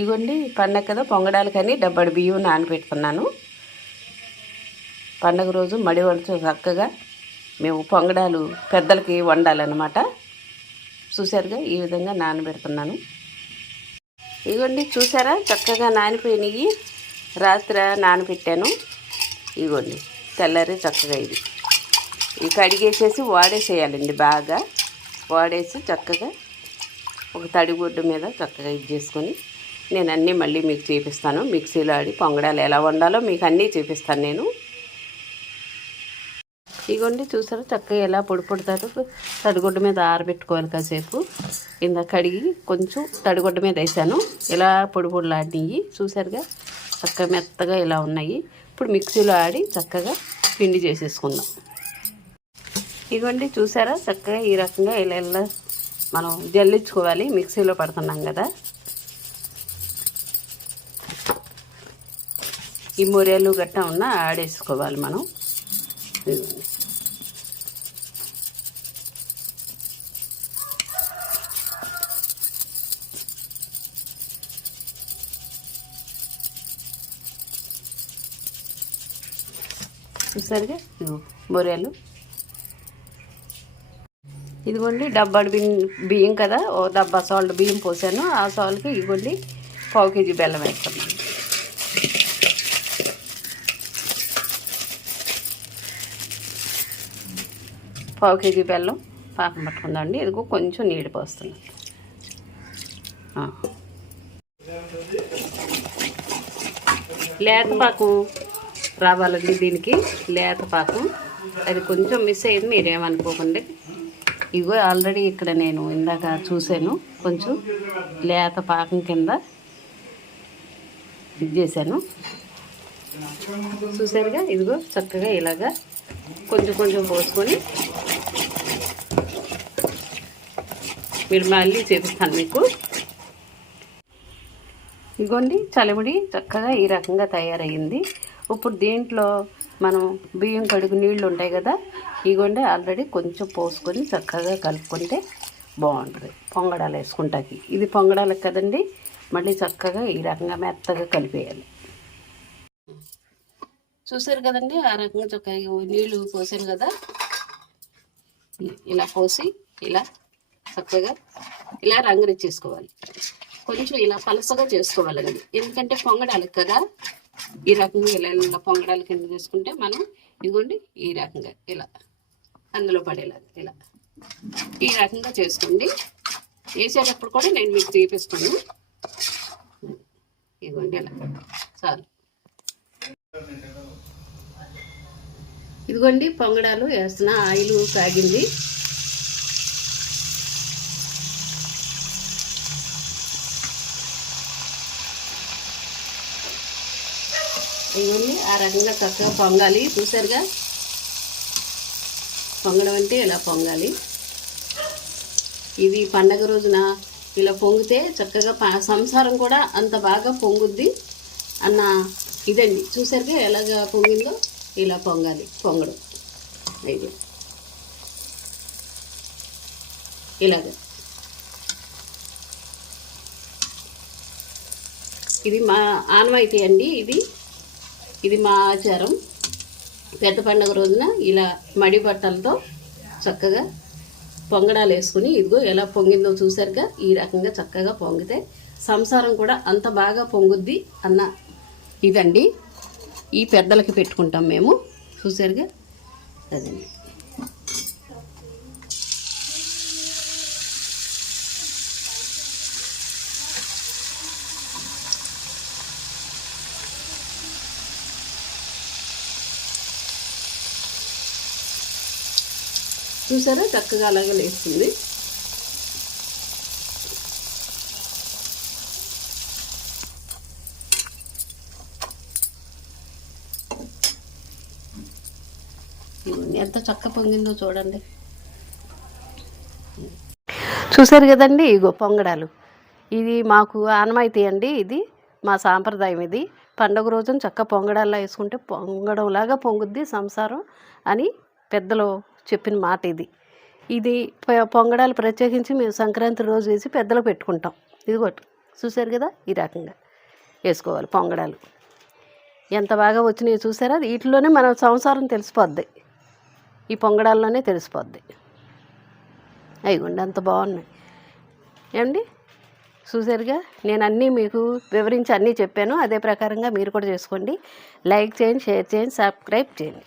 ఇగోండి పండగ కదా పొంగడాలకని డబ్బడి బియ్యం నానబెట్టుకున్నాను. పండగ రోజు మడి వంట చక్కగా మేము పొంగడాలు పెద్దలకి వండాలన్నమాట. చూసారుగా ఈ విధంగా నానబెడుతున్నాను. ఇగోండి చూసారా చక్కగా నానిపోయినాయి. రాత్రి నానబెట్టాను. ఇగోండి తెల్లారి చక్కగా ఇవి కడిగేసేసి వాడేసేయాలండి. బాగా వాడేసి చక్కగా ఒక తడిగుడ్డు మీద చక్కగా ఇది చేసుకొని నేను అన్నీ మళ్ళీ మీకు చూపిస్తాను. మిక్సీలో ఆడి పొంగడాలు ఎలా వండాలో మీకు అన్నీ చూపిస్తాను నేను. ఇగోండి చూసారా చక్కగా ఎలా పొడి పొడితారు. తడిగుడ్డ మీద ఆరబెట్టుకోవాలి కాసేపు. ఇందా కడిగి కొంచెం తడిగుడ్డ మీద వేసాను. ఇలా పొడి పొడిలాడినవి చూసారుగా చక్కగా మెత్తగా ఇలా ఉన్నాయి. ఇప్పుడు మిక్సీలో ఆడి చక్కగా పిండి చేసేసుకుందాం. ఇగోండి చూసారా చక్కగా ఈ రకంగా ఇలా మనం జల్లించుకోవాలి. మిక్సీలో పడుతున్నాం కదా. ఈ మొరేలు గట్టా ఉన్న ఆడేసుకోవాలి మనం. చూసారుగా బొరేలు. ఇదిగోండి డబ్బాడు బియ్యం కదా, ఓ డబ్బా సాల్ట్ బియ్యం పోసాను. ఆ సాల్ట్కి ఇదిగోండి పావు కేజీ బెల్లం వేస్తున్నాను. పావు కేజీ బెల్లం పాకం పట్టుకుందామండి. ఇదిగో కొంచెం నీళ్ళు పోస్తున్నాను. లేత పాకం రావాలండి దీనికి, లేత పాకం. అది కొంచెం మిస్ అయ్యింది, మీరేమనుకోకండి. ఇగో ఆల్రెడీ ఇక్కడ నేను ఇందాక చూశాను, కొంచెం లేత పాకం కింద ఇది చేశాను. చూసారుగా ఇదిగో చక్కగా ఇలాగా కొంచెం కొంచెం పోసుకొని మీరు మళ్ళీ చూపిస్తాను మీకు. ఇగోండి చలిమిడి చక్కగా ఈ రకంగా తయారయ్యింది. ఇప్పుడు దీంట్లో మనం బియ్యం కడుగు నీళ్ళు ఉంటాయి కదా, ఇగోండి ఆల్రెడీ కొంచెం పోసుకొని చక్కగా కలుపుకుంటే బాగుంటుంది పొంగడాలు వేసుకుంటాకి. ఇది పొంగడాలకు కదండి, మళ్ళీ చక్కగా ఈ రకంగా మెత్తగా కలిపేయాలి. చూసారు కదండి ఆ రకంగా చక్కగా నీళ్ళు పోసాను కదా, ఇలా పోసి ఇలా చక్కగా ఇలా రంగురిచ్చేసుకోవాలి. కొంచెం ఇలా పలసగా చేసుకోవాలండి, ఎందుకంటే పొంగడాలకు కదా. ఈ రకంగా ఇలా ఇలా పొంగడాల కింద చేసుకుంటే మనం ఇదిగోండి ఈ రకంగా ఇలా అందులో పడేలా ఇలా ఈ రకంగా చేసుకోండి. వేసేటప్పుడు కూడా నేను మీకు చూపిస్తాను. ఇదిగోండి ఇలా చాలు. ఇదిగోండి పొంగడాలు వేస్తున్నా. ఆయిల్ కాగింది. ఇవన్నీ ఆ రకంగా చక్కగా పొంగాలి. చూసారుగా పొంగడం అంటే ఇలా పొంగాలి. ఇది పండగ రోజున ఇలా పొంగితే చక్కగా సంసారం కూడా అంత బాగా పొంగుద్ది అన్న ఇదండి. చూసారుగా ఎలాగా పొంగిందో ఇలా పొంగాలి. పొంగడం ఇది ఇలాగ. ఇది మా ఆనవాయితీ అండి. ఇది మా ఆచారం. పెద్ద పండుగ రోజున ఇలా మడి బట్టలతో చక్కగా పొంగడాలు వేసుకుని ఇదిగో ఎలా పొంగిందో చూసారుగా ఈ రకంగా చక్కగా పొంగితే సంసారం కూడా అంత బాగా పొంగుద్ది అన్న ఇదండి. ఈ పెద్దలకి పెట్టుకుంటాం మేము. చూసారుగా అదండి. చూసారా చక్కగా అలాగే లేస్తుంది. ఎంత చక్క పొంగిందో చూడండి. చూసారు కదండి ఇగో పొంగడాలు. ఇది మాకు ఆనవాయితీ అండి. ఇది మా సాంప్రదాయం. ఇది పండుగ రోజున చక్క పొంగడాల్లో వేసుకుంటే పొంగడంలాగా పొంగుద్ది సంసారం అని పెద్దలు చెప్పిన మాట ఇది పొంగడాలు ప్రత్యేకించి మేము సంక్రాంతి రోజు వేసి పెద్దలు పెట్టుకుంటాం. ఇదిగోటి చూశారు కదా, ఈ రకంగా వేసుకోవాలి పొంగడాలు. ఎంత బాగా వచ్చినాయో చూసారా. వీటిలోనే మన సంసారం తెలిసిపోద్ది, ఈ పొంగడాల్లోనే తెలిసిపోద్ది. అయిగోండి అంత బాగున్నాయి ఏమండి. చూసారుగా, నేను అన్నీ మీకు వివరించి అన్నీ చెప్పాను. అదే ప్రకారంగా మీరు కూడా చేసుకోండి. లైక్ చేయండి, షేర్ చేయండి, సబ్స్క్రైబ్ చేయండి.